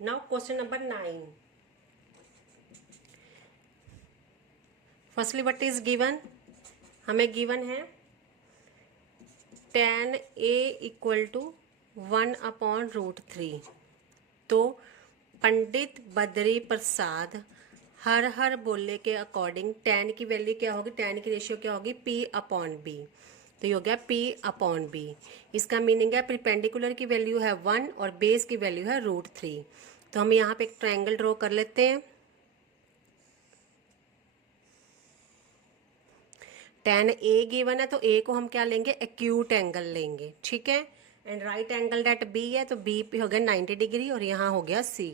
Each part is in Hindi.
Now question number 9. Firstly what is given, हमें गिवन है tan a इक्वल टू 1/√3. तो पंडित बद्री प्रसाद हर हर बोले के अकॉर्डिंग tan की वैल्यू क्या होगी, tan की रेशियो क्या होगी, p/b. तो ये हो गया p/b. इसका मीनिंग है परपेंडिकुलर की वैल्यू है 1 और बेस की वैल्यू है √3. तो हम यहाँ पे एक ट्रायंगल ड्रॉ कर लेते हैं. tan a गिवन है तो a को हम क्या लेंगे, एक्यूट एंगल लेंगे. ठीक है. And right angle date b है तो b पे हो गया 90 डिग्री और यहाँ हो गया c.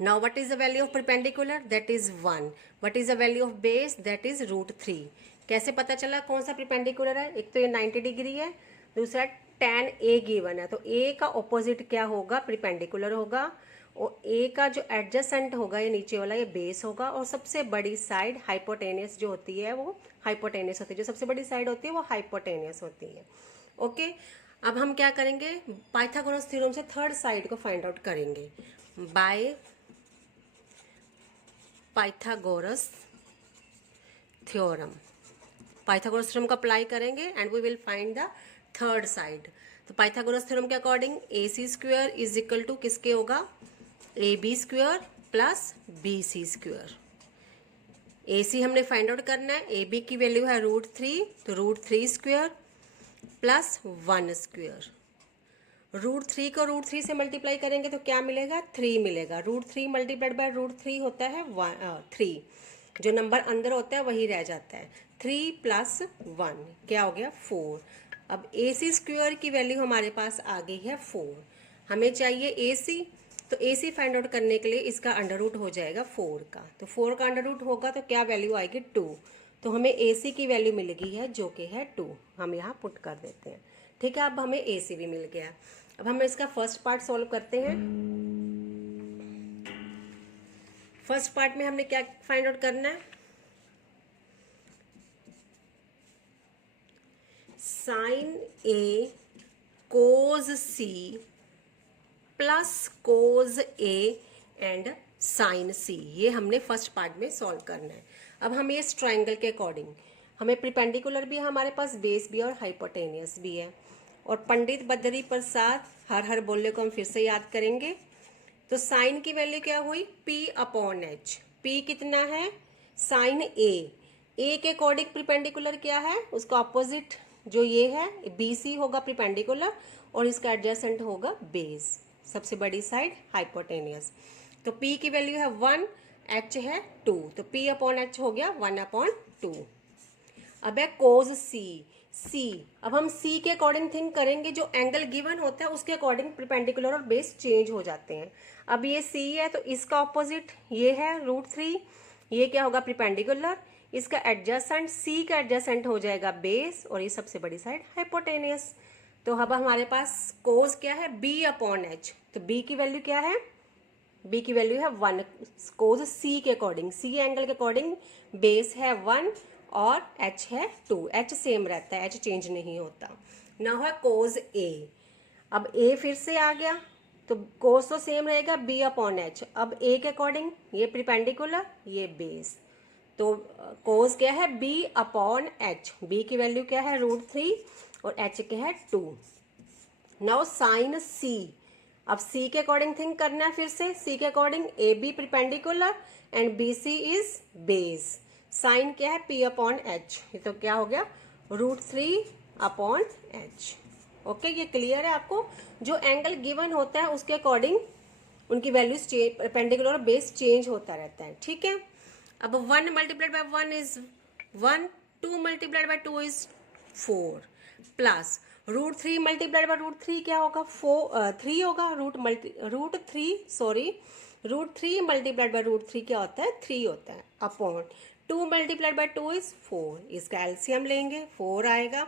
Now what is the value of perpendicular? That is 1. What is the value of base? That is √3. कैसे पता चला कौन सा perpendicular है? एक तो ये 90 डिग्री है, दूसरा tan a गिवन है. तो a का ऑपोजिट क्या होगा, perpendicular होगा. और a का जो एडजेसेंट होगा, ये नीचे वाला, ये बेस होगा. और सबसे बड़ी साइड हाइपोटेनियस जो होती है वो हाइपोटेनियस होती है. जो सबसे बड़ी साइड होती है वो हाइपोटेनियस होती है. ओके. अब हम क्या करेंगे, पाइथागोरस थ्योरम से थर्ड साइड को फाइंड आउट करेंगे. By Pythagoras theorem, Pythagoras theorem को अप्लाई करेंगे and we will find the third side. तो पाइथागोरस थ्योरम के according AC square is equal to किसके होगा, AB square plus BC square. AC हमने फाइंड आउट करना है, AB की वैल्यू है √3, तो √3 स्क्वायर प्लस 1 स्क्वायर. √3 को √3 से मल्टीप्लाई करेंगे तो क्या मिलेगा, 3 मिलेगा. √3 मल्टीप्लाइड बाय √3 होता है 3. जो नंबर अंदर होता है वही रह जाता है. 3 प्लस 1 क्या हो गया, 4. अब AC स्क्वायर की वैल्यू हमारे पास आ गई है 4. हमें चाहिए AC, तो AC फाइंड आउट करने के लिए इसका अंडर रूट हो जाएगा 4 का. तो 4 का अंडर रूट होगा तो क्या वैल्यू आएगी, 2. तो हमें AC की वैल्यू मिल गई है जो कि है 2. हम यहाँ पुट कर देते हैं. ठीक है. अब हमें AC भी मिल गया. अब हम इसका फर्स्ट पार्ट सॉल्व करते हैं. फर्स्ट पार्ट में हमने क्या फाइंड आउट करना है, sine A cos C plus cos A and sine C. ये हमने फर्स्ट पार्ट में सॉल्व करना है. अब हमें इस ट्राइंगल के अकॉर्डिंग हमें परपेंडिकुलर भी है हमारे पास, बेस भी और हाइपोटेनियस भी है. और पंडित बद्री प्रसाद हर हर बोले को हम फिर से याद करेंगे. तो साइन की वैल्यू क्या हुई, p/h. p कितना है, साइन A के अकॉर्डिंग परपेंडिकुलर क्या है, उसका ऑपोजिट जो ये है BC होगा परपेंडिकुलर और इसका एडजेसेंट होगा बेस, सबसे बड़ी साइड हाइपोटेनियस. तो p की वैल्यू है 1, h है 2, तो p/h हो गया 1/2. अब है कोज C. अब हम C के अकॉर्डिंग थिंक करेंगे, जो एंगल गिवन होता है उसके अकॉर्डिंग परपेंडिकुलर और बेस चेंज हो जाते हैं. अब ये C है तो इसका ऑपोजिट ये है √3, ये क्या होगा, परपेंडिकुलर. इसका एडजेसेंट, C का एडजेसेंट हो जाएगा बेस और ये सबसे बड़ी साइड हाइपोटेनियस. तो अब हमारे पास कोज क्या है, B/h. तो B की वैल्यू क्या है, B की वैल्यू है 1. कोज C के अकॉर्डिंग, C एंगल के अकॉर्डिंग बेस है 1 और h है 2. h सेम रहता है, h चेंज नहीं होता. ना है कोज A. अब A फिर से आ गया तो कोज तो सेम रहेगा B/h. अब A के अकॉर्डिंग ये परपेंडिकुलर, ये बेस. तो कोज क्या है, B/h. B की वैल्यू क्या है, √3 और h क्या है 2. Now sine C. अब C के अकॉर्डिंग थिंक करना है फिर से. C के according AB perpendicular and BC is base. Sine क्या है, p/h. ये तो क्या हो गया, √3/h. ओके. ये क्लियर है आपको. जो एंगल गिवन होता है उसके अकॉर्डिंग उनकी वैल्यूज चेंज, परपेंडिकुलर और बेस चेंज होता रहता है. ठीक है. अब 1 multiplied by 1 is 1, 2 multiplied by 2 is 4 plus √3 multiplied by √3 क्या होगा, 3 होगा. √3 मल्टीप्लाइड बाय √3 क्या होता है, 3 होता है. Upon 2 multiplied by 2 is 4. इसका एलसीएम लेंगे, 4 आएगा.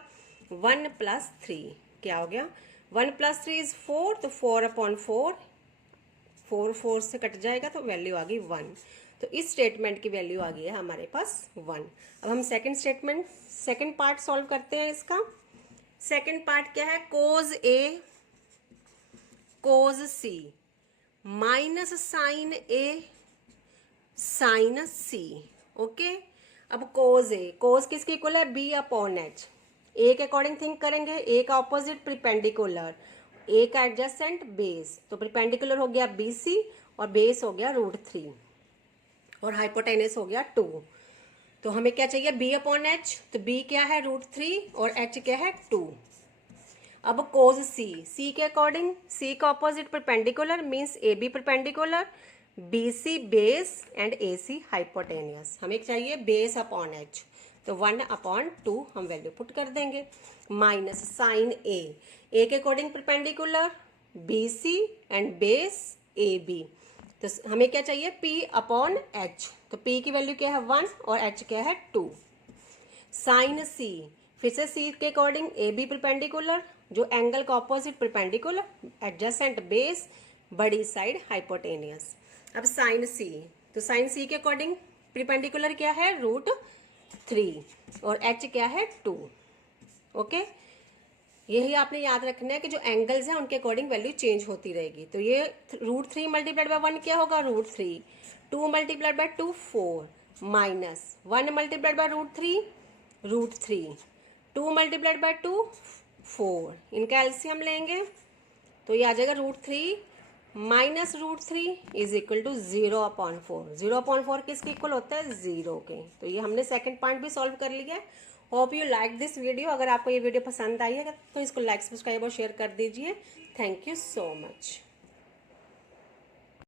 1 प्लस 3 क्या हो गया, 1 प्लस 3 इज 4. तो 4/4, 4 से कट जाएगा तो वैल्यू आ गई 1. तो इस स्टेटमेंट की वैल्यू आ गई है हमारे पास 1. अब हम सेकंड पार्ट सॉल्व करते हैं इसका. सेकंड पार्ट क्या है, cos A cos C minus sine A sine C. Okay, अब कोज ए, कोज किसके इक्वल है, बी अपॉन एच। ए के अकॉर्डिंग थिंक करेंगे, ए का ऑपोजिट प्रिपेंडिकुलर, ए का एडजेसेंट बेस, तो प्रिपेंडिकुलर हो गया बी सी और बेस हो गया √3 और हाइपोटेनस हो गया 2। तो हमें क्या चाहिए, बी अपॉन एच, तो बी क्या है √3 और एच क्या है 2। अब कोज सी, सी के अकॉर्डिंग, सी का opposite perpendicular means A B perpendicular, B C base and A C hypotenuse. हमें चाहिए बेस अपॉन एच, तो 1/2 हम वैल्यू पुट कर देंगे, माइनस साइन ए के according perpendicular B C and base A B, तो हमें क्या चाहिए P अपॉन एच, तो P की वैल्यू क्या है 1 और H क्या है 2। साइन C, फिर से C के अकॉर्डिंग ए बी परपेंडिकुलर, जो एंगल का ऑपोजिट परपेंडिकुलर, एडजेसेंट बेस, बड़ी साइड हाइपोटेनियस। अब साइन C, तो साइन C के अकॉर्डिंग परपेंडिकुलर क्या है √3 और H क्या है 2। ओके, यही आपने याद रखना है कि जो एंगल्स हैं उनके अकॉर्डिंग वैल्यू चेंज होती रहेगी। तो ये √3 मल्टीप्लाइड बाय 1 क्या होगा √3, 2 multiplied by 2 4, minus 1 multiplied by √3, 2 multiplied by 2 4, इनका एलसीएम लेंगे तो ये आ जाएगा √3 माइनस √3 इज इक्वल टू 0/4। 0/4 किसके इक्वल होता है 0 के। तो ये हमने सेकंड पॉइंट भी सॉल्व कर लिया है। Hope you like this video. अगर आपको ये वीडियो पसंद आई है तो इसको लाइक सब्सक्राइब और शेयर कर दीजिए। Thank you so much.